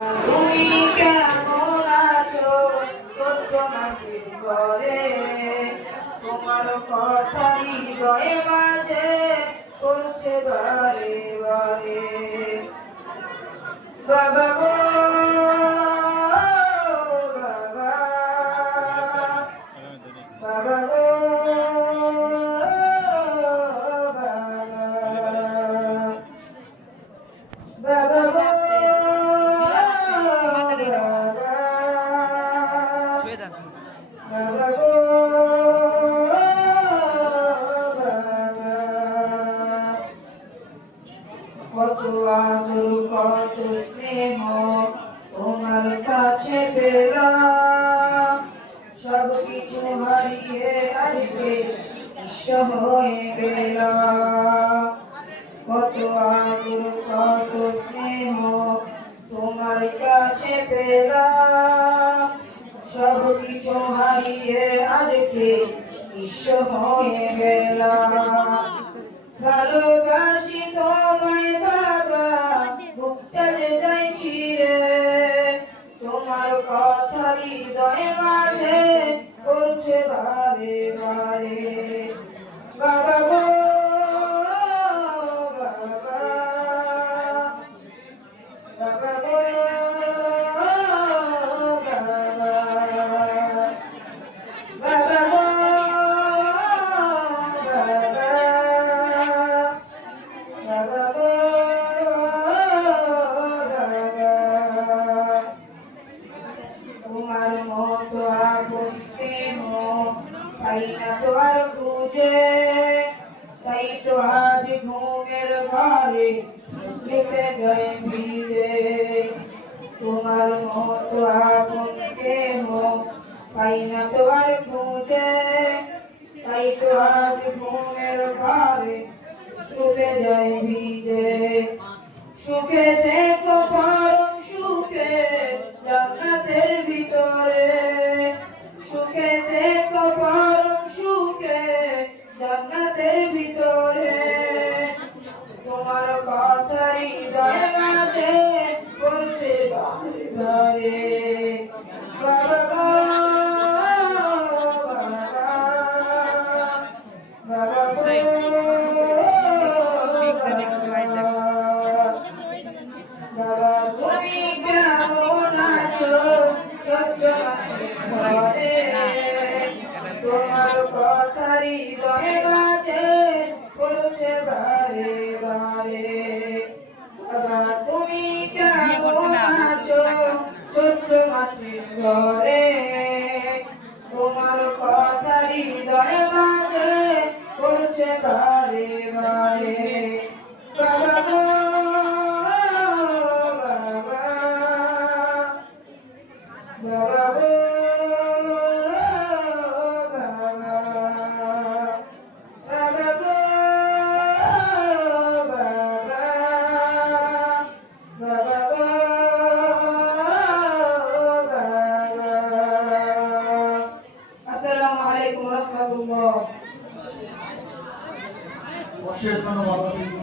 তুমি কেমন আছো ছোট্ট মাটির ঘরে, তোমার কথা হৃদয়ে মাঝে করছে বারে বারে। বাবা গো বাবা, বাবা গো বাবা, বাবা কত আদর কত স্নেহ তোমার কাছে পেলাম, সব কিছু হারিয়ে আজকে নিঃস্ব হয়ে গেলাম। কত আদর কত স্নেহ তোমার কাছে পেলাম, সব কিছু হারিয়ে আজকে নিঃস্ব হয়ে গেলাম। ভালোবাসি তোমায় বাবা, বুকটা যে যাই ছিঁড়ে, তোমার কথা হৃদয়ে মাঝে করছে বারে বারে। বাবা গো বাবা, বাবা গো বাবা, বাবা তোমার মতো আপন প্রেম পাই না তো আর খুঁজে, তাই তো আজ ঘুমের ঘরে শুতে যায় ভিড়ে। তোমার মতো আপন প্রেম পাই না তো আর খুঁজে, তাই তো আজ ঘুমের ঘরে শুতে যায় ভিড়ে। সুখে থেকো পরম সুখে জান্নাতের ভিতরে, সুখে থেকো পরম সুখে জান্নাতের ভিতরে। তোমার কথা হৃদয়ে মাঝে করছে বারে বারে। বাবা গো বাবা, বাবা বাবা তুমি কেমন আছো ছোট্ট ঘরে, তোমার কথা হৃদয়ে মাঝে করছে বারে বারে। বাবা তুমি কেমন আছো ছোট্ট মাটির ঘরে, তোমার কথা হৃদয়ে মাঝে করছে বারে বারে। বাবা গো বাবা গো বাবা, বাবা গো বাবা, বাবা গো বাবা। আসসালামু আলাইকুম ওয়া রাহমাতুল্লাহ। অশেষ ধন্যবাদ।